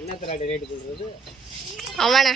என்ன தராடி ரேட் சொல்றது அவனா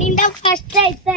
நீங்க ஃபர்ஸ்ட் ரைட்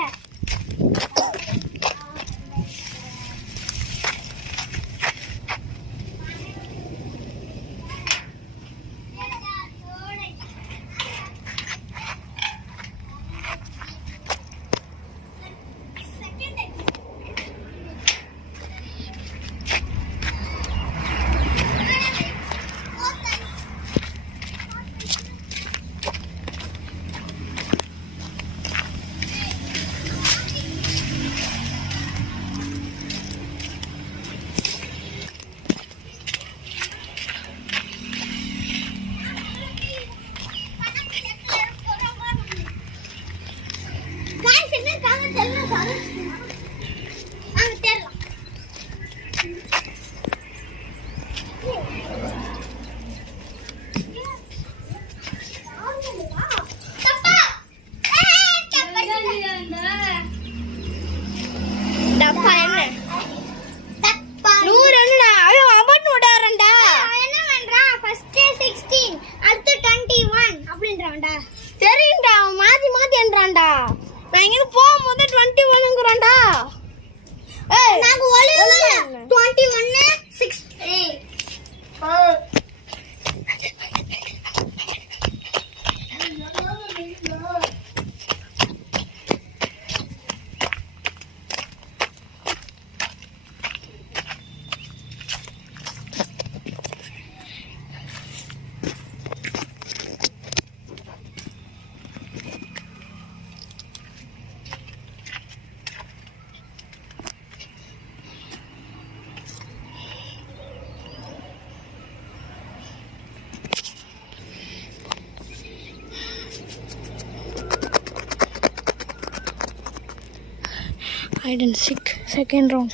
தெரியும்டா மாத்தி மாத்தி என்றான்டா நான் இங்க போகும்போது 21ங்கறான்டா ஏய் நாங்க ஒளியல 21 6 hide and seek second round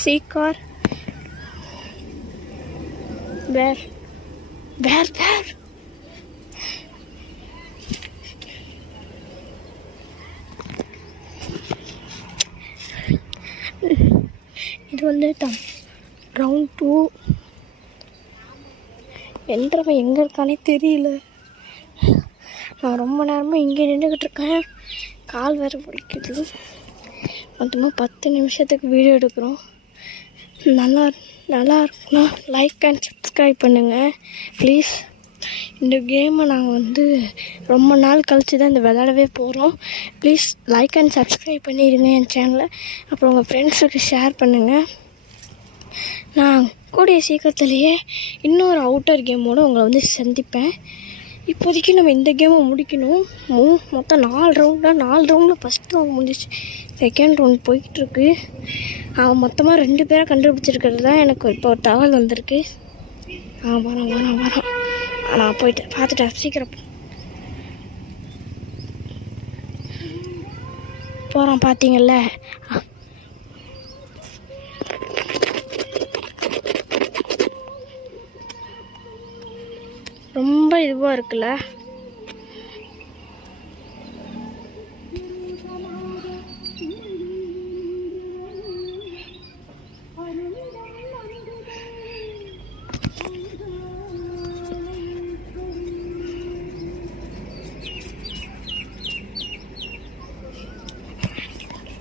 seek or bear இது வந்து ரவுண்ட் 2 என்றவன் எங்க இருக்கானே தெரியல நான் ரொம்ப நேரமாக இங்கே நின்றுக்கிட்டு இருக்கேன் கால் வேறு பிடிக்குது மொத்தமாக 10 நிமிஷத்துக்கு வீடியோ எடுக்கிறோம் நல்லா இருக்குன்னா லைக் அண்ட் சப்ஸ்கிரைப் பண்ணுங்கள் ப்ளீஸ் இந்த கேமை நாங்கள் வந்து ரொம்ப நாள் கழித்து தான் இந்த விளையாடவே போகிறோம் ப்ளீஸ் லைக் அண்ட் சப்ஸ்கிரைப் பண்ணிடுங்க என் சேனலை அப்புறம் உங்கள் ஃப்ரெண்ட்ஸுக்கு ஷேர் பண்ணுங்கள் நான் கூடிய சீக்கிரத்துலேயே இன்னொரு அவுட்டர் கேமோடு உங்களை வந்து சந்திப்பேன் இப்போதைக்கு நம்ம இந்த கேமை முடிக்கணும் மொத்தம் 4 ரவுண்டில் ஃபஸ்ட் ரவுண்ட் முடிஞ்சிச்சு செகண்ட் ரவுண்ட் போய்கிட்டுருக்கு மொத்தமாக 2 பேரை கண்டுபிடிச்சிருக்கிறது தான் எனக்கு இப்போ ஒரு தகவல் வந்திருக்கு வரோம் நான் போயிட்டு பார்த்துட்டேன் சீக்கிரம் போகிறோம் பார்த்தீங்கல்ல ரொம்ப இதுவாக இருக்குல்ல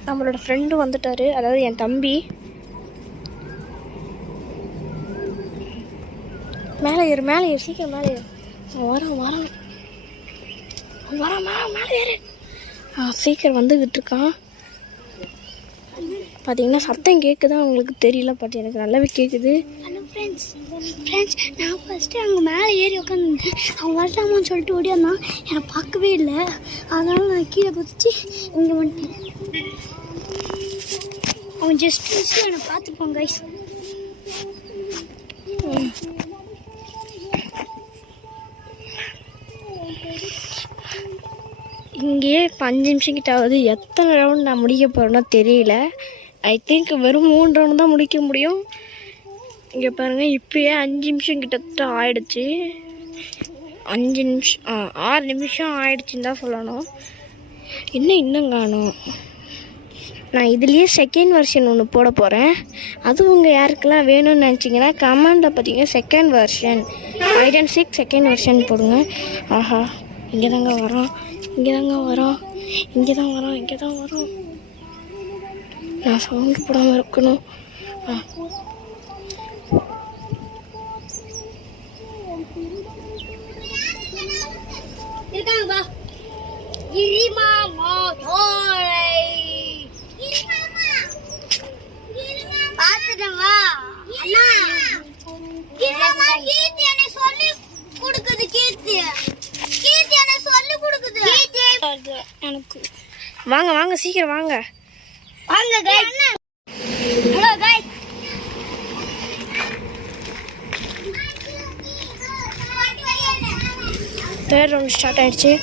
நம்மளோட ஃப்ரெண்டு வந்துட்டார், அதாவது என் தம்பி. மேலே ஏறு சீக்கிரம் மேலே ஏறு. வரோம் மேலே ஏறு. சீக்கிரம் வந்துக்கிட்டு இருக்கான். பார்த்தீங்கன்னா சத்தம் கேட்குதா உங்களுக்கு தெரியல, பட் எனக்கு நல்லாவே கேட்குது. ஹலோ ஃப்ரெண்ட்ஸ், நான் ஃபஸ்ட்டு அங்கே மேலே ஏறி உட்காந்துருந்தேன். அவன் வரலாமான்னு சொல்லிட்டு ஓடியாந்தான், என்னை பார்க்கவே இல்லை. அதனால நான் கீழே குதிச்சு இங்கே வந்துட்டேன். அவன் ஜஸ்ட் என்னை பார்த்துப்பான் கைஸ். இங்கேயே இப்போ 5 நிமிஷம் கிட்ட ஆகுது. எத்தனை ரவுண்ட் நான் முடிக்க போகிறேன்னா தெரியல. ஐ திங்க் வெறும் 3 ரவுண்ட் தான் முடிக்க முடியும். இங்கே பாருங்கள், இப்போயே 5 நிமிஷம் கிட்டத்தட்ட ஆயிடுச்சு. 5 நிமிஷம் 6 நிமிஷம் ஆயிடுச்சுன்னு தான் சொல்லணும். இன்னும் காணும். நான் இதுலேயே செகண்ட் வெர்ஷன் ஒன்று போட போகிறேன். அது உங்கள் யாருக்கெல்லாம் வேணும்னு நினச்சிங்கன்னா கமெண்டில் பார்த்தீங்கன்னா second version hide and seek second version போடுங்க. ஆஹா, இங்கே தான் வரோம். நான் சவுண்டு போடாமல் இருக்கணும். எனக்கு வாங்க சீக்கிரம் வாங்க. Hello guys, third round start ஆகிடுச்சு.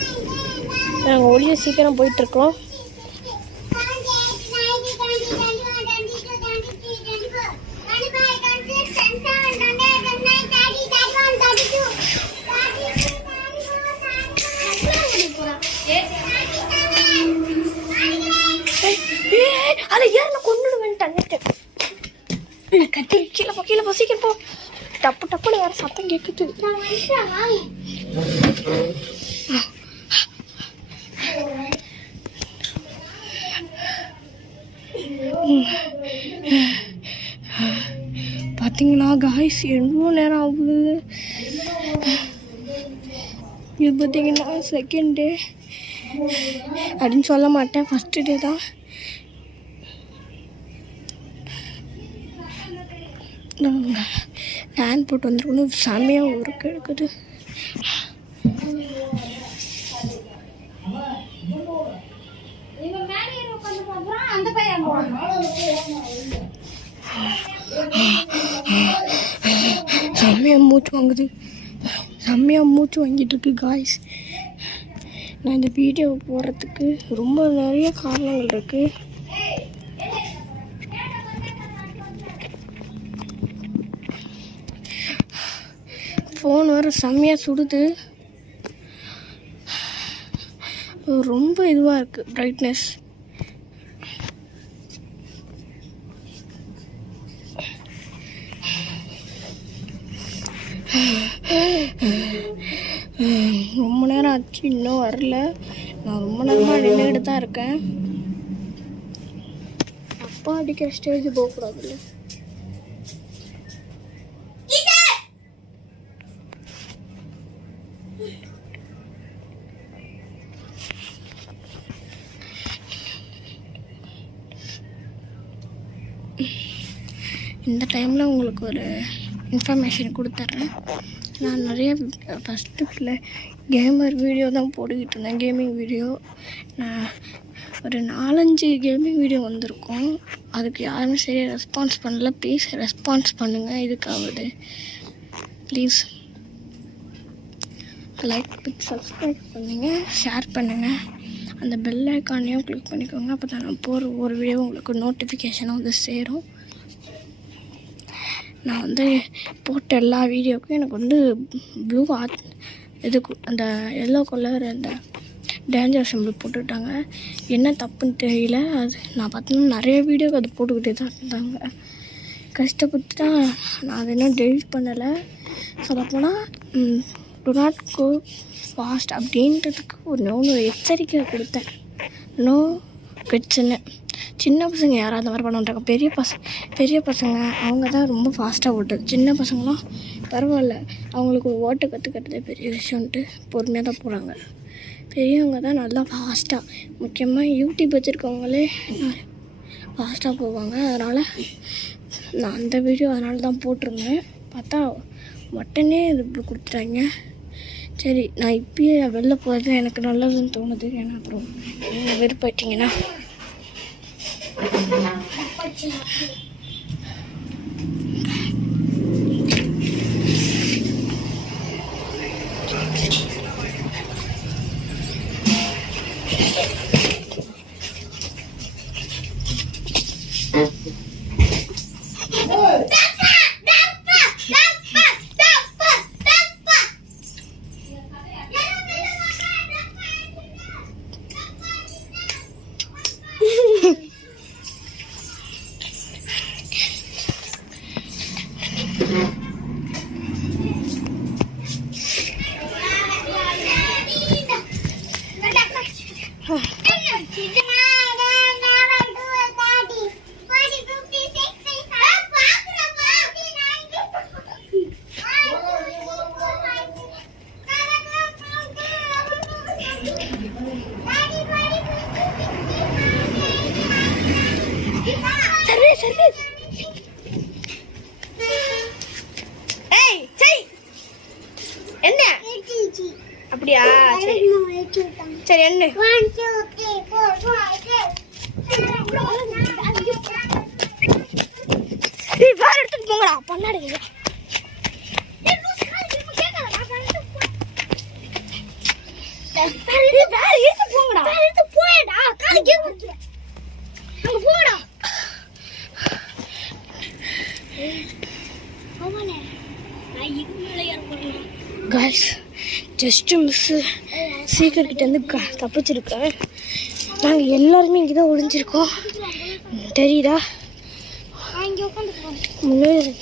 நாங்கள் ஒளிய சீக்கிரம் போயிட்டுருக்கோம். அதில் ஏறின கொண்டுடுவேன் கட்டி கீழே போ சீக்கிரம் போ. டப்புன்னு வேறு சத்தம் கேட்குது. பார்த்தீங்களா காய்ஸ், எவ்வளோ நேரம் ஆகுது. இது பார்த்தீங்கன்னா செகண்ட் டே அப்படின்னு சொல்ல மாட்டேன், ஃபஸ்ட்டு டே தான். ஃபேன் போட்டு வந்துருக்கணும், செம்மையாக உருக்கு எடுக்குது. செம்மையாக மூச்சு வாங்கிட்டு இருக்கு காய்ஸ். நான் இந்த வீடியோ போடுறதுக்கு ரொம்ப நிறைய காரணங்கள் இருக்குது. ஃபோன் வேறு செம்மையாக சுடுது, ரொம்ப இதுவாக இருக்குது பிரைட்னஸ். ரொம்ப நேரம் ஆச்சு, இன்னும் வரல. நான் ரொம்ப நேரமாக நின்றுக்கிட்டு தான் இருக்கேன். அப்பா அடிக்கிற ஸ்டேஜ் போகக்கூடாதுல்ல. இந்த டைமில் உங்களுக்கு ஒரு இன்ஃபர்மேஷன் கொடுத்துட்றேன். நான் நிறைய ஃபஸ்ட்டு கேமர் வீடியோ தான் போட்டுக்கிட்டு இருந்தேன், கேமிங் வீடியோ. நான் ஒரு 4-5 கேமிங் வீடியோ வந்திருக்கோம். அதுக்கு யாருமே சரியாக ரெஸ்பான்ஸ் பண்ணல. ப்ளீஸ் ரெஸ்பான்ஸ் பண்ணுங்கள். இதுக்காவது ப்ளீஸ் லைக் வித் சப்ஸ்கிரைப் பண்ணுங்கள், ஷேர் பண்ணுங்கள். அந்த பெல் ஐக்கானையும் கிளிக் பண்ணிக்கோங்க. அப்போ தான் நான் போகிற ஒரு வீடியோ உங்களுக்கு நோட்டிஃபிகேஷனும் வந்து சேரும். நான் வந்து போட்ட எல்லா வீடியோவுக்கும் எனக்கு வந்து ப்ளூ இதுக்கு அந்த எல்லோ கலர் அந்த டேஞ்சர் சிம்பிள் போட்டுக்கிட்டாங்க. என்ன தப்புன்னு தெரியல. அது நான் பார்த்தீங்கன்னா நிறைய வீடியோக்கு அது போட்டுக்கிட்டே தான் இருந்தாங்க. கஷ்டப்பட்டு தான் நான் அதை இன்னும் டெலிட் பண்ணலை. சொல்லப்போனால் டு நாட் கோ ஃபாஸ்ட் அப்படின்றதுக்கு ஒரு எச்சரிக்கை கொடுத்தேன். நோ கிட்ஸ்ன்னு. சின்ன பசங்க யாராவது அந்த மாதிரி பண்ண மாட்டாங்க. பெரிய பசங்க அவங்க தான் ரொம்ப ஃபாஸ்ட்டாக ஓட்டுது. சின்ன பசங்களாம் பரவாயில்ல, அவங்களுக்கு ஓட்ட கற்றுக்கிறதே பெரிய விஷயம்ன்ட்டு பொறுமையாக தான் போகிறாங்க. பெரியவங்க தான் நல்லா ஃபாஸ்ட்டாக, முக்கியமாக யூடியூப் வச்சுருக்கவங்களே ஃபாஸ்ட்டாக போவாங்க. அதனால் நான் அந்த வீடியோ அதனால தான் போட்டிருந்தேன். பார்த்தா உடனே இது இப்படி கொடுத்துட்டாங்க. சரி, நான் இப்பயே வெளில போகிறது எனக்கு நல்லதுன்னு தோணுது. ஏன்னா அப்புறம் நீங்கள் வெறுப்பாயிட்டீங்கன்னா சர்வீஸ். ஏய் சரி, என்ன அப்படியா? சரி சரி, என்ன வேற எடுத்துட்டு போங்கடா பண்ணாடுங்க. காய்ஸ், ஜஸ்ட்டு மிஸ்ஸு சீக்கிரக்கிட்டேருந்து தப்பிச்சிருக்கேன். நாங்கள் எல்லாருமே இங்கே தான் ஒளிஞ்சிருக்கோம், தெரியுதா? முன்னாடி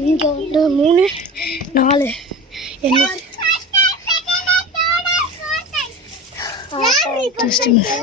இங்கே வந்து 3 4 என்ன ஜஸ்ட்டு மிஸ்.